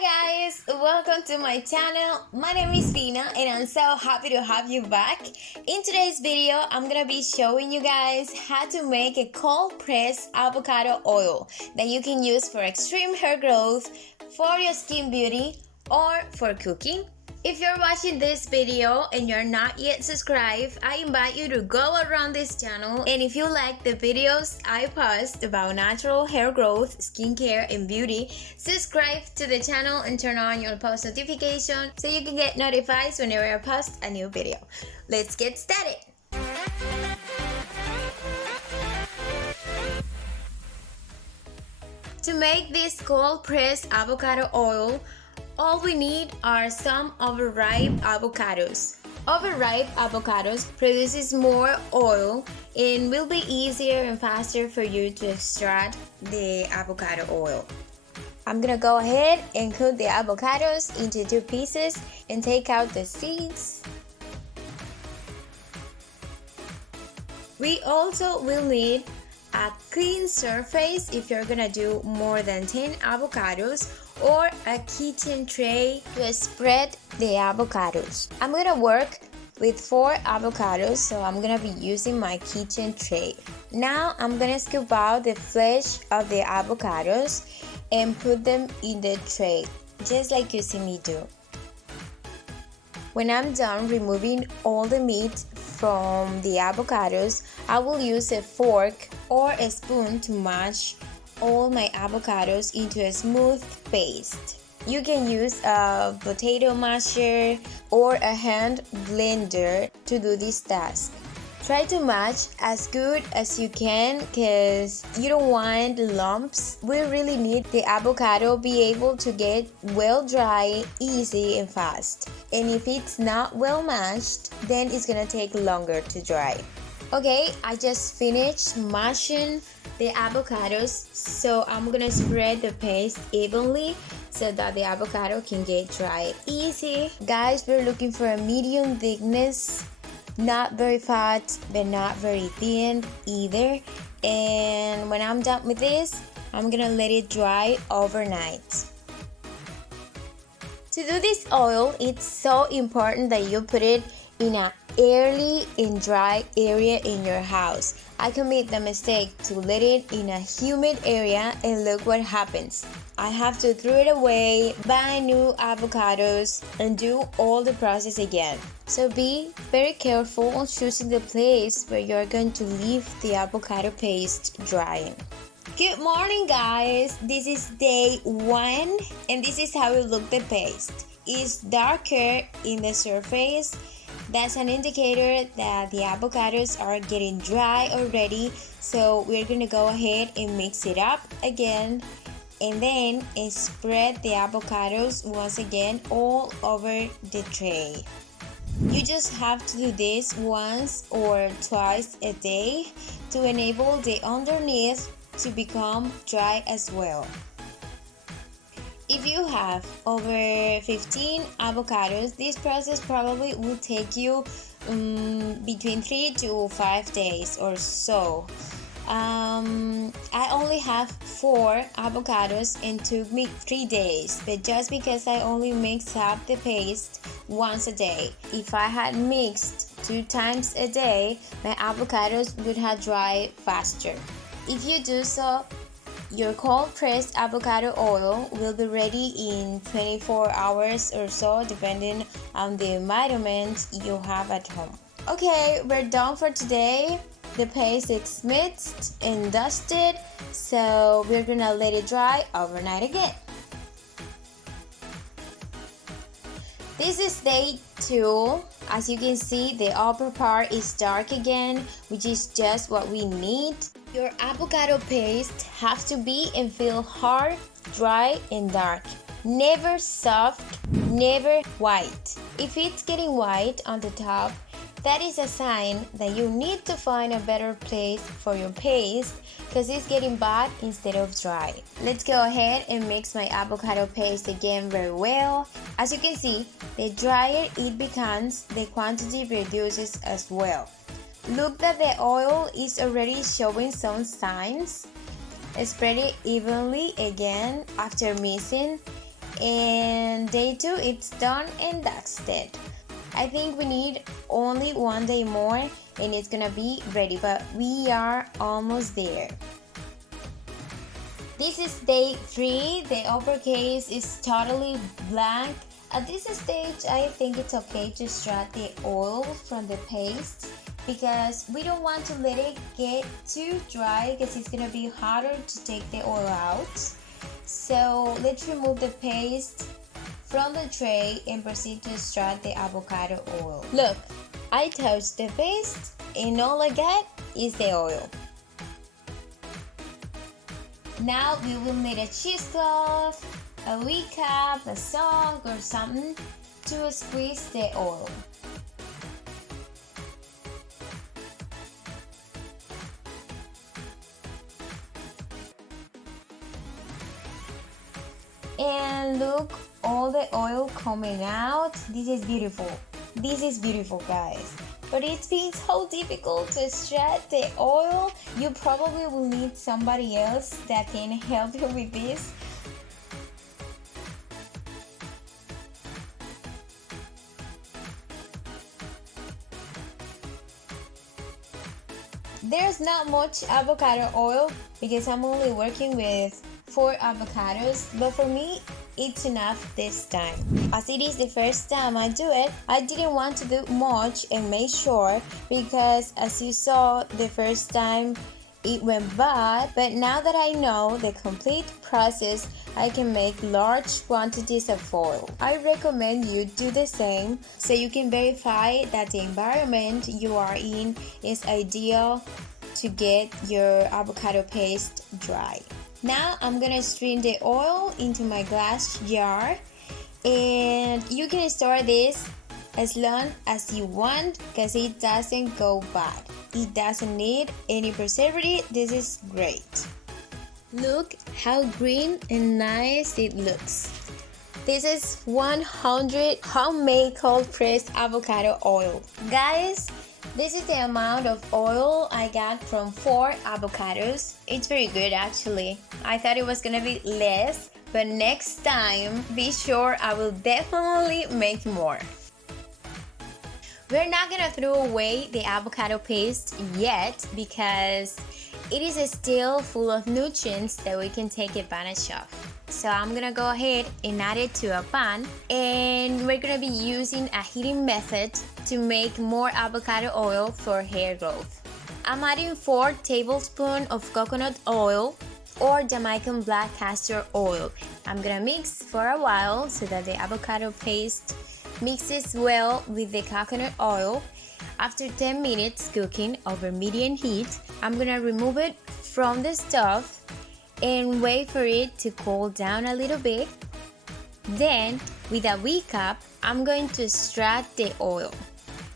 guys, welcome to my channel. My name is Fina and I'm so happy to have you back. In today's video, I'm gonna be showing you guys how to make a cold pressed avocado oil that you can use for extreme hair growth, for your skin beauty, or for cooking. If you're watching this video and you're not yet subscribed, I invite you to go around this channel, and if you like the videos I post about natural hair growth, skincare and beauty, subscribe to the channel and turn on your post notification so you can get notified whenever I post a new video. Let's get started! To make this cold pressed avocado oil, all we need are some overripe avocados. Overripe avocados produces more oil and will be easier and faster for you to extract the avocado oil. I'm gonna go ahead and cut the avocados into 2 pieces and take out the seeds. We also will need a clean surface if you're gonna do more than 10 avocados, or a kitchen tray to spread the avocados. I'm gonna work with 4 avocados, so I'm gonna be using my kitchen tray. Now I'm gonna scoop out the flesh of the avocados and put them in the tray, just like you see me do. When I'm done removing all the meat from the avocados, I will use a fork or a spoon to mash all my avocados into a smooth paste. You can use a potato masher or a hand blender to do this task. Try to mash as good as you can because you don't want lumps. We really need the avocado be able to get well dry, easy and fast. And if it's not well mashed, then it's gonna take longer to dry. Okay, I just finished mashing the avocados, so I'm gonna spread the paste evenly so that the avocado can get dry easy. Guys, we're looking for a medium thickness, not very fat but not very thin either. And when I'm done with this, I'm gonna let it dry overnight. To do this oil, it's so important that you put it in an airy and dry area in your house. I commit the mistake to let it in a humid area, and look what happens. I have to throw it away, buy new avocados, and do all the process again. So be very careful choosing the place where you're going to leave the avocado paste drying. Good morning guys, this is day 1 and this is how it look the paste. It's darker in the surface. That's an indicator that the avocados are getting dry already, so we're gonna go ahead and mix it up again and then spread the avocados once again all over the tray. You just have to do this once or twice a day to enable the underneath to become dry as well. If you have over 15 avocados, this process probably will take you between 3 to 5 days or so. I only have 4 avocados and took me 3 days, but just because I only mix up the paste once a day. If I had mixed 2 times a day, my avocados would have dried faster. If you do so, your cold pressed avocado oil will be ready in 24 hours or so, depending on the environment you have at home. Okay, we're done for today. The paste is mixed and dusted, so we're gonna let it dry overnight again. This is day 2. As you can see, the upper part is dark again, which is just what we need. Your avocado paste has to be and feel hard, dry and dark. Never soft, never white. If it's getting white on the top, that is a sign that you need to find a better place for your paste because it's getting bad instead of dry. Let's go ahead and mix my avocado paste again very well. As you can see, the drier it becomes, the quantity reduces as well. Look that the oil is already showing some signs. Spread it evenly again after mixing and day 2 it's done and that's it. I think we need only 1 day more and it's gonna be ready, but we are almost there. This is day 3. The upper case is totally blank. At this stage, I think it's okay to extract the oil from the paste because we don't want to let it get too dry because it's gonna be harder to take the oil out. So let's remove the paste from the tray and proceed to extract the avocado oil. Look, I touched the paste and all I got is the oil. Now we will need a cheesecloth, a wee cup, a sock or something to squeeze the oil. And look, all the oil coming out. This is beautiful. This is beautiful, guys. But it's been so difficult to extract the oil. You probably will need somebody else that can help you with this. There's not much avocado oil because I'm only working with 4 avocados, but for me it's enough this time. As it is the first time I do it, I didn't want to do much and make sure because as you saw the first time it went bad, but now that I know the complete process, I can make large quantities of oil. I recommend you do the same so you can verify that the environment you are in is ideal to get your avocado paste dry. Now I'm gonna strain the oil into my glass jar, and you can store this as long as you want because it doesn't go bad. It doesn't need any preservative. This is great. Look how green and nice it looks. This is 100 homemade cold pressed avocado oil. Guys, this is the amount of oil I got from 4 avocados. It's very good actually. I thought it was gonna be less, but next time be sure I will definitely make more. We're not gonna throw away the avocado paste yet because it is still full of nutrients that we can take advantage of. So I'm gonna go ahead and add it to a pan, and we're gonna be using a heating method to make more avocado oil for hair growth. I'm adding 4 tablespoons of coconut oil or Jamaican black castor oil. I'm gonna mix for a while so that the avocado paste mixes well with the coconut oil. After 10 minutes cooking over medium heat, I'm gonna remove it from the stove and wait for it to cool down a little bit. Then, with a wee cup, I'm going to extract the oil.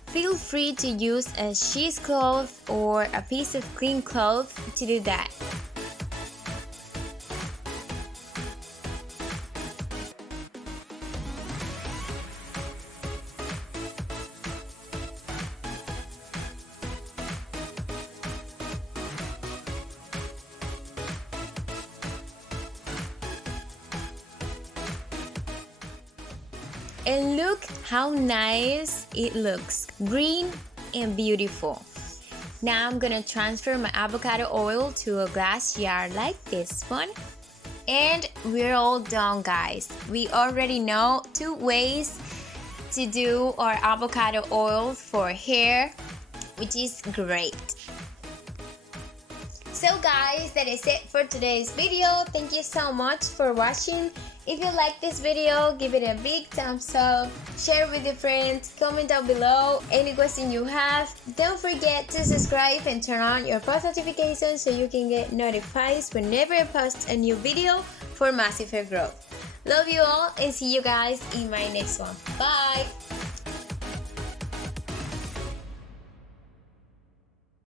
Feel free to use a cheesecloth or a piece of clean cloth to do that. And look how nice it looks, green and beautiful. Now I'm gonna transfer my avocado oil to a glass jar like this one. And we're all done, guys. We already know 2 ways to do our avocado oil for hair, which is great. So guys, that is it for today's video. Thank you so much for watching. If you like this video, give it a big thumbs up, share with your friends, comment down below any question you have. Don't forget to subscribe and turn on your post notifications so you can get notified whenever I post a new video for massive hair growth. Love you all and see you guys in my next one. Bye!